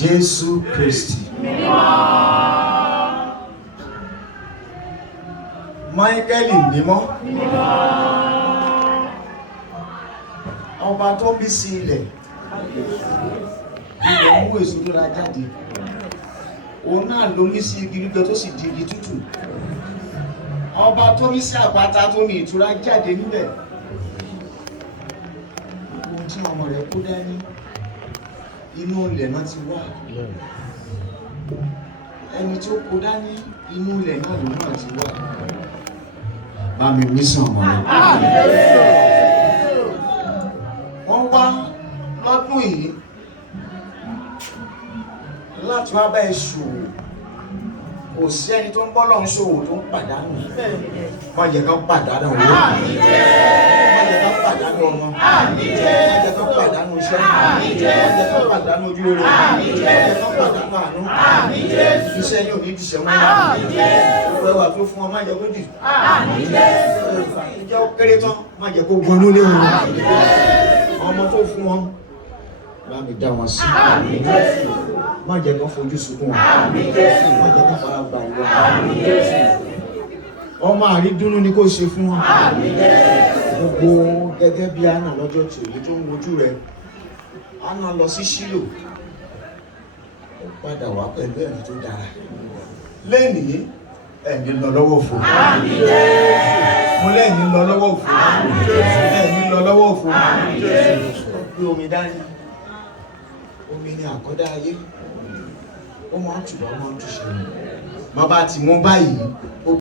Jésù Kristi. Máíkẹ́lì mímọ́. Ọba tó bí sí ilẹ̀. Ilẹ̀ mú èso tó ra jáde. Òun náà ló mí sí igi gbígbẹ tó sì di igi tútù. Ọba tó mí sí àpáta tó ní ìtura jáde níbẹ̀. Ohun tí ọmọ rẹ̀ kó dání inú ilẹ̀ náà ti wá. Ẹni tí ó kó dání inú ilẹ̀ náà ló náà ti wá. Bá mi mí sàn ọmọ rẹ̀. Wọ́n wá lọ́dún yìí láti wá bá ẹ ṣòwò. Kò sí ẹni tó ń bọ́ lọ́hùn ṣòwò tó ń pàdánù. Má jẹ́ ká pàdánù owó. Má jẹ́ ká pàdánù ọmọ. Má jẹ́ ká pàdánù iṣẹ́. Má jẹ́ ká pàdánù ojú rere. Má jẹ́ ká pàdánù àánú. Iṣẹ́ yóò ní ìdíṣẹ́ mọ́. Ẹwà tó fún ọ má jẹ́ kó dì. Ìjẹ́ ó kéré tán má jẹ́ kó gbọ́nú lé wọn. Ọmọ tó fún wọn bá mi dá wọn sí. Má jẹ́ kó fojú sunkún wọn. Má jẹ́ kó fara gbà ìwọ. Ọmọ àrídùnnú ni kó ṣe fún wọn. Gbogbo gẹ́gẹ́ bí Hánà lọ́jọ́ tí òye tó ń wojú rẹ̀. Hánà lọ sí Ṣílò. Ó padà wá pẹ̀lú ẹ̀mí tó dára. Lẹ́nìí ẹ̀mí lọ lọ́wọ́ òfò. Mo lẹ́yìn lọ lọ́wọ́ òfò. Ẹ̀mí lọ lọ́wọ́ òfò. Gbé omi dání. Omi ni àkọ́dá ayé. Ó máa ń tùbọ̀, ó máa ń túṣe. Má bá ti mú báyìí.